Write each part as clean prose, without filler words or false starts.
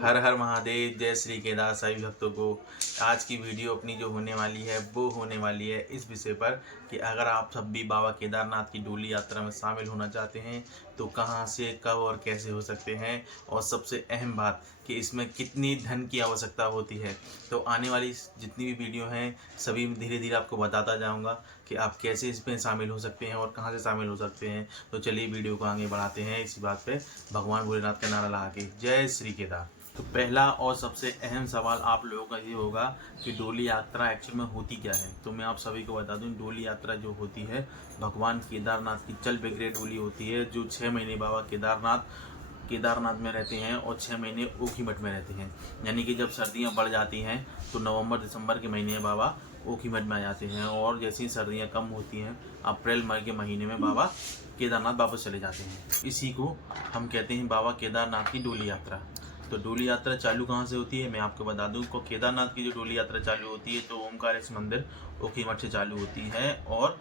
हर हर महादेव। जय श्री केदार सभी भक्तों को। आज की वीडियो अपनी जो होने वाली है वो होने वाली है इस विषय पर कि अगर आप सब भी बाबा केदारनाथ की डोली यात्रा में शामिल होना चाहते हैं तो कहां से, कब और कैसे हो सकते हैं, और सबसे अहम बात कि इसमें कितनी धन की आवश्यकता होती है। तो आने वाली जितनी भी वीडियो हैं सभी धीरे धीरे आपको बताता जाऊंगा कि आप कैसे इसमें शामिल हो सकते हैं और कहां से शामिल हो सकते हैं। तो चलिए वीडियो को आगे बढ़ाते हैं इसी बात पे भगवान भोलेनाथ का नारा लगा के। जय श्री केदार। तो पहला और सबसे अहम सवाल आप लोगों का ये होगा कि डोली यात्रा एक्चुअल में होती क्या है। तो मैं आप सभी को बता दूं, डोली यात्रा जो होती है भगवान केदारनाथ की चल बिगड़े डोली होती है, जो 6 महीने बाबा केदारनाथ में रहते हैं और 6 महीने ओखीमठ में रहते हैं। यानी कि जब सर्दियां बढ़ जाती हैं तो नवंबर दिसंबर के महीने में बाबा ओखीमठ में आ जाते हैं, और जैसे ही सर्दियां कम होती हैं अप्रैल मई के महीने में बाबा केदारनाथ वापस चले जाते हैं। इसी को हम कहते हैं बाबा केदारनाथ की डोली यात्रा। तो डोली यात्रा चालू कहाँ से होती है मैं आपको बता दूं को केदारनाथ की जो डोली यात्रा चालू होती है तो ओमकारेश्वर मंदिर ओखीमठ से चालू होती है, और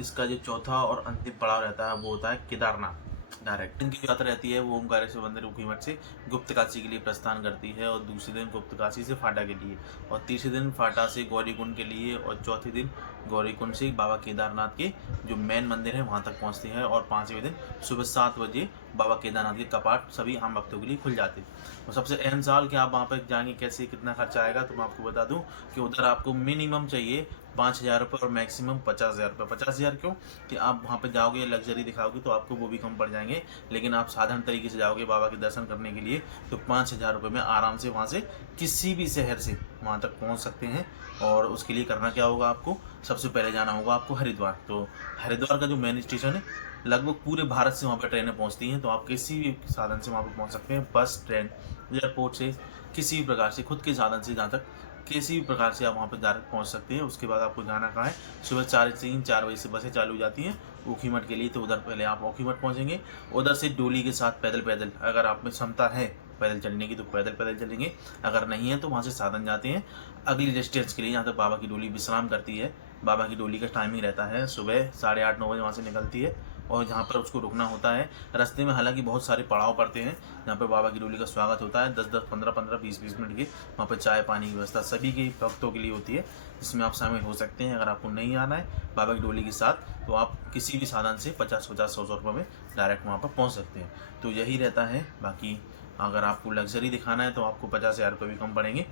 इसका जो चौथा और अंतिम पड़ाव रहता है वो होता है केदारनाथ। डायरेक्ट इनकी यात्रा रहती है वो ओमकारेश्वर मंदिर ओखीमठ से गुप्तकाशी के लिए प्रस्थान करती है, और दूसरे दिन गुप्तकाशी से फाटा के लिए, और तीसरे दिन फाटा से गौरीकुंड के लिए, और चौथे दिन गौरीकुंड से बाबा केदारनाथ के जो मेन मंदिर है वहाँ तक पहुँचते हैं, और 5वें दिन सुबह 7 बजे बाबा केदारनाथ के कपाट सभी आम भक्तों के लिए खुल जाते हैं। और सबसे अहम सवाल कि आप वहाँ पर जाएंगे कैसे, कितना खर्चा आएगा, तो मैं आपको बता दूं कि उधर आपको मिनिमम चाहिए 5,000 रुपये और मैक्सिमम 50,000 रुपये। 50,000 क्यों कि आप वहाँ पे जाओगे लग्जरी दिखाओगे तो आपको वो भी कम पड़ जाएंगे, लेकिन आप साधारण तरीके से जाओगे बाबा के दर्शन करने के लिए तो 5,000 रुपये में आराम से वहाँ से किसी भी शहर से वहाँ तक पहुँच सकते हैं। और उसके लिए करना क्या होगा, आपको सबसे पहले जाना होगा आपको हरिद्वार। तो हरिद्वार का जो मेन स्टेशन है लगभग पूरे भारत से वहाँ पर ट्रेनें पहुँचती हैं, तो आप किसी भी साधन से वहाँ पर पहुँच सकते हैं, बस, ट्रेन, एयरपोर्ट से, किसी भी प्रकार से खुद के साधन से जहाँ तक किसी भी प्रकार से आप वहाँ पर डायरेक्ट पहुँच सकते हैं। उसके बाद आपको जाना कहाँ है, सुबह 4 बजे से बसें चालू हो जाती हैं ओखीमठ के लिए, तो उधर पहले आप ओखीमठ पहुँचेंगे। उधर से डोली के साथ पैदल अगर आप में क्षमता है पैदल चलने की तो पैदल चलेंगे, अगर नहीं है तो वहाँ से साधन जाते हैं अगली डिस्टेंस के लिए जहाँ तक बाबा की डोली विश्राम करती है। बाबा की डोली का टाइमिंग रहता है सुबह 8:30-9 बजे वहाँ से निकलती है, और जहाँ पर उसको रुकना होता है रास्ते में हालांकि बहुत सारे पड़ाव पड़ते हैं जहाँ पर बाबा की डोली का स्वागत होता है। 10-10, 15-15, 20-20 मिनट की वहाँ पर चाय पानी की व्यवस्था सभी के भक्तों के लिए होती है, जिसमें आप शामिल हो सकते हैं। अगर आपको नहीं आना है बाबा की डोली के साथ तो आप किसी भी साधन से 50-50, 100-100 रुपये में डायरेक्ट वहाँ पर पहुँच सकते हैं। तो यही रहता है। बाकी अगर आपको लग्जरी दिखाना है तो आपको 50,000 रुपये भी कम पड़ेंगे।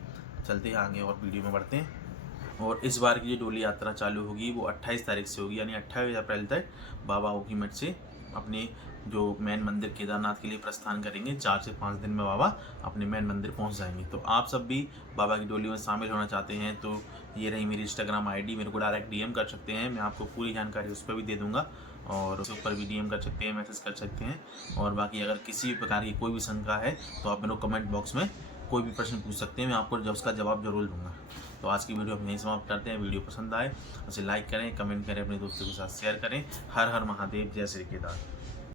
चलते हैं आगे और वीडियो में बढ़ते हैं। और इस बार की जो डोली यात्रा चालू होगी वो 28 तारीख से होगी, यानी 28 अप्रैल तक बाबा ओखीमठ से अपने जो मेन मंदिर केदारनाथ के लिए प्रस्थान करेंगे। 4 से 5 दिन में बाबा अपने मेन मंदिर पहुंच जाएंगे। तो आप सब भी बाबा की डोली में शामिल होना चाहते हैं तो ये रही मेरी इंस्टाग्राम आईडी, मेरे को डायरेक्ट डीएम कर सकते हैं, मैं आपको पूरी जानकारी उस पर भी दे दूंगा, और उस ऊपर भी डीएम कर सकते हैं, मैसेज कर सकते हैं। और बाकी अगर किसी भी प्रकार की कोई भी शंका है तो आप मेरे को कमेंट बॉक्स में कोई भी प्रश्न पूछ सकते हैं, मैं आपको उसका जवाब जरूर दूंगा। तो आज की वीडियो हम यहीं समाप्त करते हैं। वीडियो पसंद आए उसे लाइक करें, कमेंट करें, अपने दोस्तों के साथ शेयर करें। हर हर महादेव। जय श्री केदार।